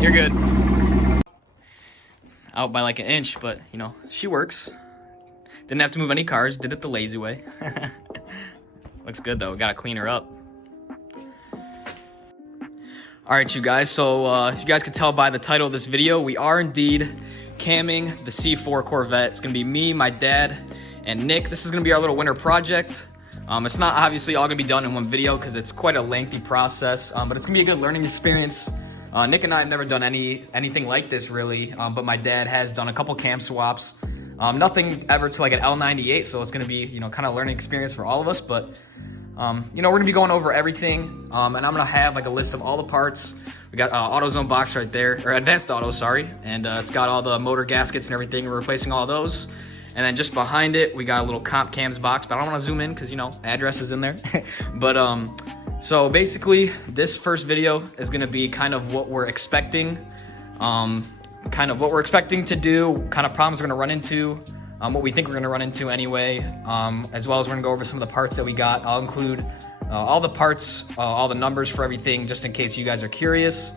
You're good. Out by like an inch, but you know, she works. Didn't have to move any cars, did it the lazy way. Looks good though, gotta clean her up. All right, you guys, so if you guys can tell by the title of this video, we are indeed camming the C4 Corvette. It's gonna be me, my dad, and Nick. This is gonna be our little winter project. It's not obviously all gonna be done in one video because it's quite a lengthy process, but it's gonna be a good learning experience. Nick and I have never done anything like this really, but my dad has done a couple cam swaps. Nothing ever to like an L98, so it's gonna be, you know, kind of learning experience for all of us, but you know, we're gonna be going over everything, and I'm gonna have like a list of all the parts. We got AutoZone box right there, or Advanced Auto, sorry, and it's got all the motor gaskets and everything. We're replacing all those. And then just behind it, we got a little comp cams box, but I don't wanna zoom in because, you know, address is in there. But so basically, this first video is gonna be kind of what we're expecting, to do, kind of problems we're gonna run into, what we think we're gonna run into anyway, as well as we're gonna go over some of the parts that we got. I'll include all the parts, all the numbers for everything, just in case you guys are curious.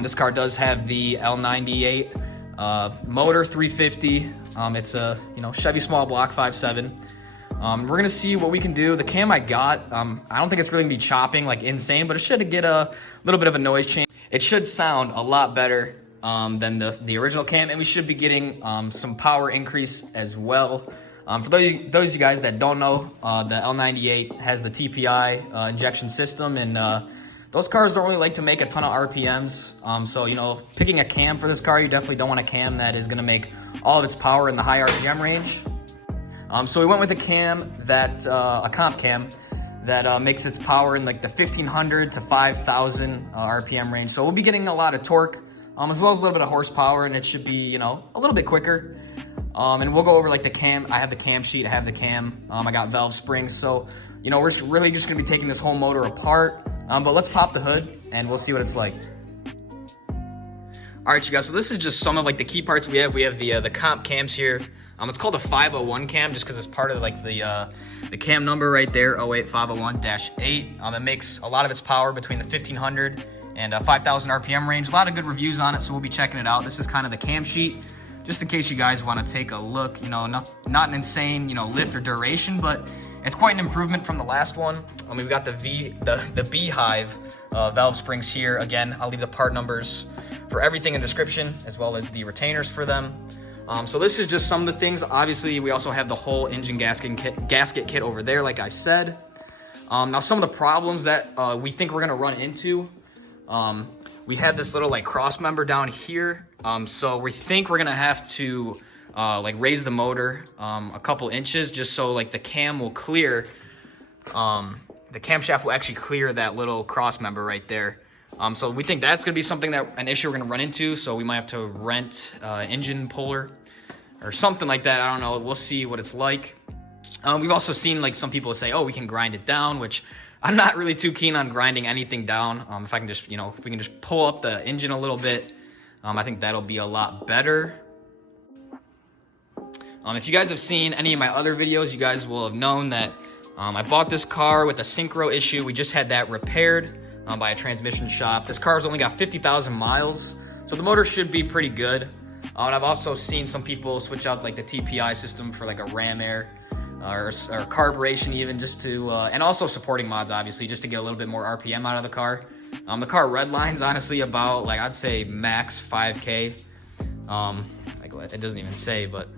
This car does have the L98 motor 350. It's a, you know, Chevy small block 5.7. We're gonna see what we can do. The cam I got, I don't think it's really gonna be chopping like insane, but it should get a little bit of a noise change. It should sound a lot better than the original cam, and we should be getting some power increase as well. For those of you guys that don't know, the L98 has the TPI injection system, and those cars don't really like to make a ton of RPMs. So, you know, picking a cam for this car, you definitely don't want a cam that is gonna make all of its power in the high RPM range. So we went with a cam that, a comp cam that makes its power in like the 1500 to 5000 RPM range. So we'll be getting a lot of torque, as well as a little bit of horsepower, and it should be, you know, a little bit quicker. And we'll go over like the cam. I have the cam sheet, I have the cam, I got valve springs. So, you know, we're really just gonna be taking this whole motor apart. But let's pop the hood and we'll see what it's like. All right, you guys, so this is just some of like the key parts we have. We have the comp cams here. It's called a 501 cam just because it's part of like the cam number right there, 08501-8. It makes a lot of its power between the 1500 and 5000 RPM range. A lot of good reviews on it, so we'll be checking it out. This is kind of the cam sheet, just in case you guys want to take a look. You know, not an insane, you know, lift or duration, but it's quite an improvement from the last one. We've got the Beehive valve springs here. Again, I'll leave the part numbers for everything in the description, as well as the retainers for them. So this is just some of the things. Obviously, we also have the whole engine gasket kit over there, like I said. Now, some of the problems that we think we're gonna run into, we have this little like cross member down here. So we think we're gonna have to like raise the motor a couple inches just so like the cam will clear, the camshaft will actually clear that little cross member right there. So we think that's gonna be an issue we're gonna run into. So we might have to rent engine puller or something like that. I don't know. We'll see what it's like. We've also seen like some people say, oh, we can grind it down, which I'm not really too keen on grinding anything down. If I can just, you know, if we can just pull up the engine a little bit, I think that'll be a lot better. If you guys have seen any of my other videos, you guys will have known that I bought this car with a synchro issue. We just had that repaired by a transmission shop. This car's only got 50,000 miles, so the motor should be pretty good. And I've also seen some people switch out like the TPI system for like a ram air or carburation even, just to, and also supporting mods, obviously, just to get a little bit more RPM out of the car. The car redlines honestly about like, I'd say max 5K. Like it doesn't even say, but.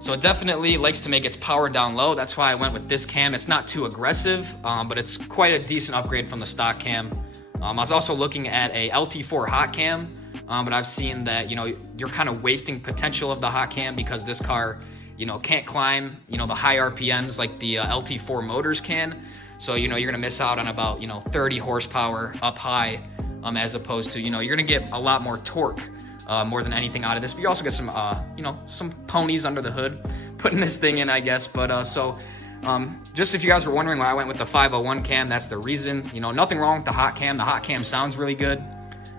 So it definitely likes to make its power down low. That's why I went with this cam. It's not too aggressive, but it's quite a decent upgrade from the stock cam. I was also looking at a LT4 hot cam, but I've seen that, you know, you're kind of wasting potential of the hot cam because this car, you know, can't climb, you know, the high RPMs like the LT4 motors can. So, you know, you're gonna miss out on about, you know, 30 horsepower up high, as opposed to, you know, you're gonna get a lot more torque, more than anything out of this. But you also get some, you know, some ponies under the hood, putting this thing in, I guess. But just if you guys were wondering why I went with the 501 cam, that's the reason. You know, nothing wrong with the hot cam. The hot cam sounds really good.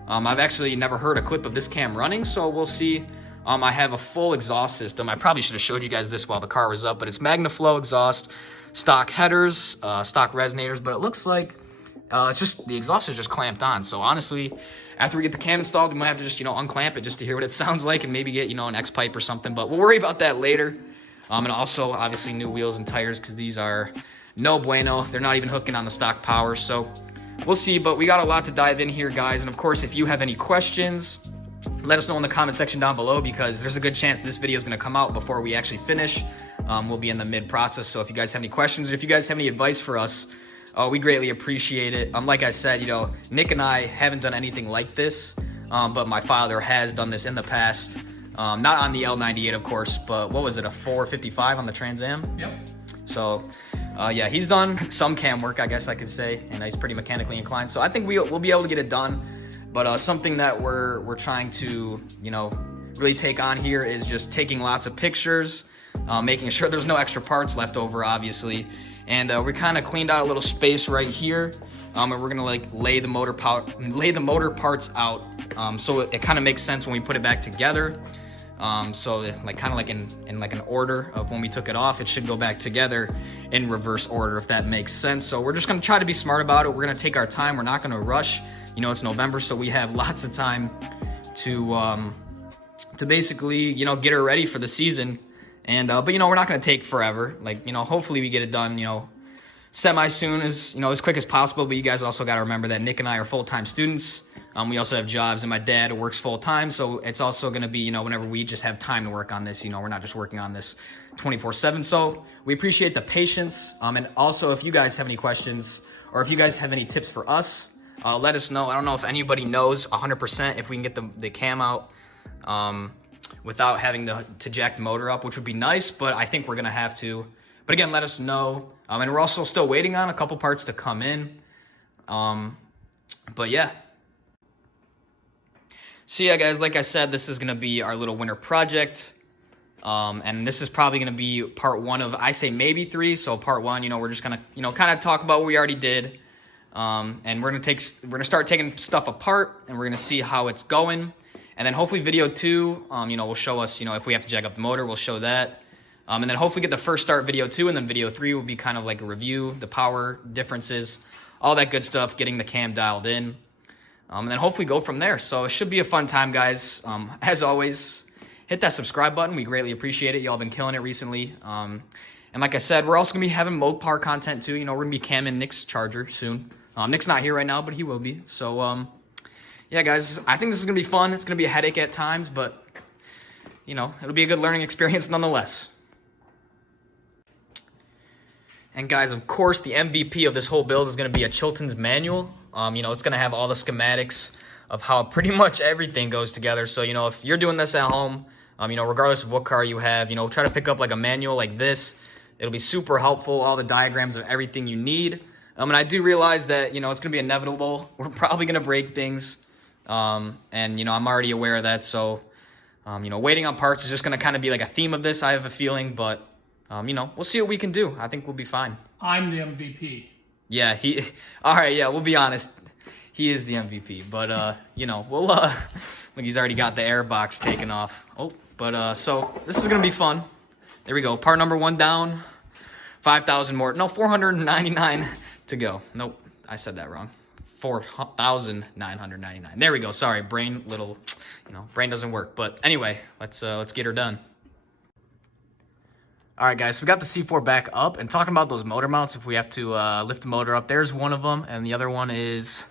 I've actually never heard a clip of this cam running, so we'll see. I have a full exhaust system. I probably should have showed you guys this while the car was up, but it's MagnaFlow exhaust, stock headers, stock resonators, but it looks like it's just, the exhaust is just clamped on. So honestly, after we get the cam installed, we might have to just, you know, unclamp it just to hear what it sounds like and maybe get, you know, an X pipe or something, but we'll worry about that later. And also obviously new wheels and tires, because these are no bueno. They're not even hooking on the stock power. So we'll see, but we got a lot to dive in here, guys. And of course, if you have any questions, let us know in the comment section down below, because there's a good chance this video is going to come out before we actually finish. We'll be in the mid process. So if you guys have any questions, or if you guys have any advice for us, we greatly appreciate it. Like I said, you know, Nick and I haven't done anything like this, but my father has done this in the past. Not on the L98, of course, but what was it, a 455 on the Trans Am? Yep. So, yeah, he's done some cam work, I guess I could say, and he's pretty mechanically inclined. So I think we'll be able to get it done. But something that we're trying to, you know, really take on here is just taking lots of pictures, making sure there's no extra parts left over, obviously. And we kind of cleaned out a little space right here, and we're gonna like lay the motor parts out, so it kind of makes sense when we put it back together. So it's like kind of like in like an order of when we took it off, it should go back together in reverse order, if that makes sense. So we're just gonna try to be smart about it. We're gonna take our time. We're not gonna rush. You know, it's November, so we have lots of time to basically, you know, get her ready for the season. And but you know, we're not gonna take forever. Like, you know, hopefully we get it done, you know, semi soon, as, you know, as quick as possible. But you guys also got to remember that Nick and I are full-time students. We also have jobs, and my dad works full-time, so it's also going to be, you know, whenever we just have time to work on this, you know, we're not just working on this 24/7. So we appreciate the patience. And also, if you guys have any questions, or if you guys have any tips for us, let us know. I don't know if anybody knows 100% if we can get the cam out without having to jack the motor up, which would be nice, but I think we're going to have to. But again, let us know. And we're also still waiting on a couple parts to come in. But yeah. So yeah, guys, like I said, this is going to be our little winter project. And this is probably going to be part one of, I say maybe 3. So part 1, you know, we're just going to, you know, kind of talk about what we already did. And we're going to start taking stuff apart, and we're going to see how it's going. And then hopefully video 2, you know, will show us, you know, if we have to jack up the motor, we'll show that. And then hopefully get the first start video 2, and then video 3 will be kind of like a review, the power differences, all that good stuff, getting the cam dialed in. And then hopefully go from there. So it should be a fun time, guys. As always, hit that subscribe button. We greatly appreciate it. Y'all been killing it recently. And like I said, we're also going to be having Mopar content too. You know, we're going to be camming Nick's Charger soon. Nick's not here right now, but he will be. So, yeah, guys, I think this is going to be fun. It's going to be a headache at times, but, you know, it'll be a good learning experience nonetheless. And guys, of course, the MVP of this whole build is going to be a Chilton's manual. You know, it's going to have all the schematics of how pretty much everything goes together. So, you know, if you're doing this at home, you know, regardless of what car you have, you know, try to pick up like a manual like this. It'll be super helpful, all the diagrams of everything you need. And I do realize that, you know, it's going to be inevitable. We're probably going to break things. And, you know, I'm already aware of that. So, you know, waiting on parts is just going to kind of be like a theme of this, I have a feeling. But, you know, we'll see what we can do. I think we'll be fine. I'm the MVP. Yeah, all right, yeah, we'll be honest. He is the MVP, but, you know, we'll, look, he's already got the air box taken off. Oh, but, so this is going to be fun. There we go. Part number 1 down. 5,000 more. No, 499 to go. Nope, I said that wrong. 4,999. There we go. Sorry, brain little, you know, brain doesn't work. But anyway, let's get her done. All right, guys, so we got the C4 back up, and talking about those motor mounts, if we have to lift the motor up, there's one of them, and the other one is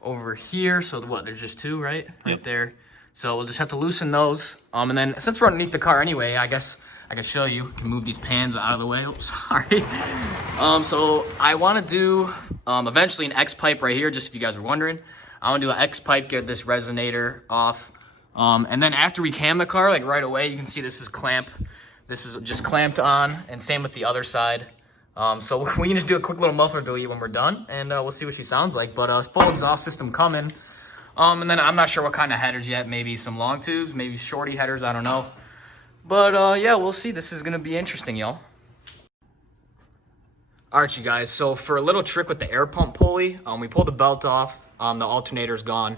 over here. So what, there's just 2, right? Right there. So we'll just have to loosen those. And then since we're underneath the car anyway, I guess I can show you. Can move these pans out of the way. Oh, sorry. So I want to do eventually an X pipe right here, just if you guys were wondering. I want to do an X pipe, get this resonator off. And then after we cam the car, like right away, you can see this is just clamped on, and same with the other side. So we can just do a quick little muffler delete when we're done, and we'll see what she sounds like. But full exhaust system coming. And then I'm not sure what kind of headers yet. Maybe some long tubes, maybe shorty headers, I don't know. But yeah, we'll see. This is gonna be interesting, y'all. All right, you guys, so for a little trick with the air pump pulley, we pulled the belt off, the alternator's gone.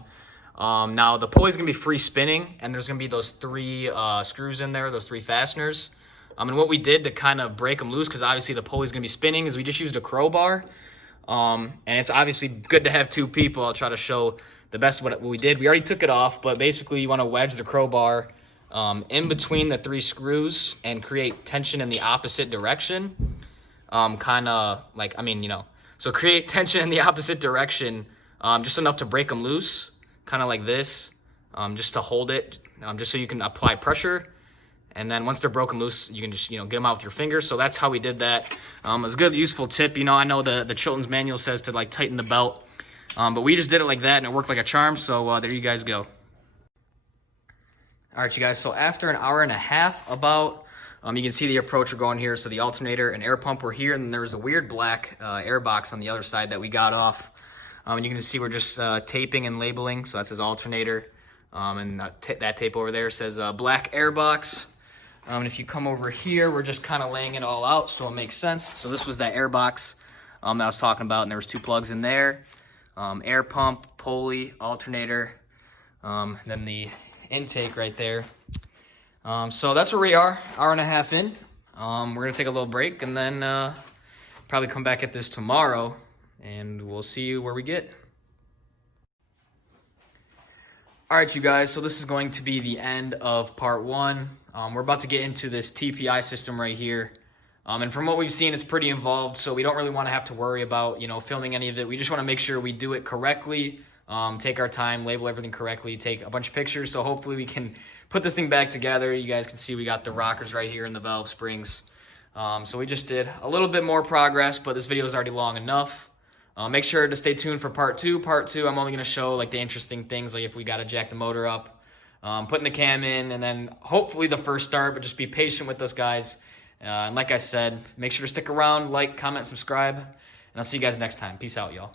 Now the pulley's gonna be free spinning, and there's gonna be those 3 screws in there, those 3 fasteners. And what we did to kind of break them loose, because obviously the pulley's gonna be spinning, is we just used a crowbar. And it's obviously good to have 2 people. I'll try to show the best what we did. We already took it off, but basically you wanna wedge the crowbar in between the 3 screws and create tension in the opposite direction. Kind of like, so create tension in the opposite direction, just enough to break them loose, kind of like this, just to hold it, just so you can apply pressure. And then once they're broken loose, you can just, get them out with your fingers. So that's how we did that. It's a good, useful tip. I know the Chilton's manual says to like tighten the belt, but we just did it like that and it worked like a charm. So there you guys go. All right, you guys, so after an hour and a half about, you can see the approach we're going here. So the alternator and air pump were here, and then there was a weird black air box on the other side that we got off. And you can see we're just taping and labeling. So that says alternator, and that tape over there says black air box. And if you come over here, we're just kind of laying it all out, so it makes sense. So this was that air box that I was talking about, and there was 2 plugs in there. Air pump, pulley, alternator, then the intake right there. So that's where we are, hour and a half in. We're gonna take a little break and then probably come back at this tomorrow, and we'll see where we get. All right, you guys, so this is going to be the end of part 1. We're about to get into this TPI system right here. And from what we've seen, it's pretty involved, so we don't really want to have to worry about, filming any of it. We just want to make sure we do it correctly, take our time, label everything correctly, take a bunch of pictures, so hopefully we can put this thing back together. You guys can see we got the rockers right here and the valve springs. So we just did a little bit more progress, but this video is already long enough. Make sure to stay tuned for part 2. Part 2, I'm only going to show like the interesting things, like if we got to jack the motor up, putting the cam in, and then hopefully the first start, but just be patient with those guys. And like I said, make sure to stick around, like, comment, subscribe, and I'll see you guys next time. Peace out, y'all.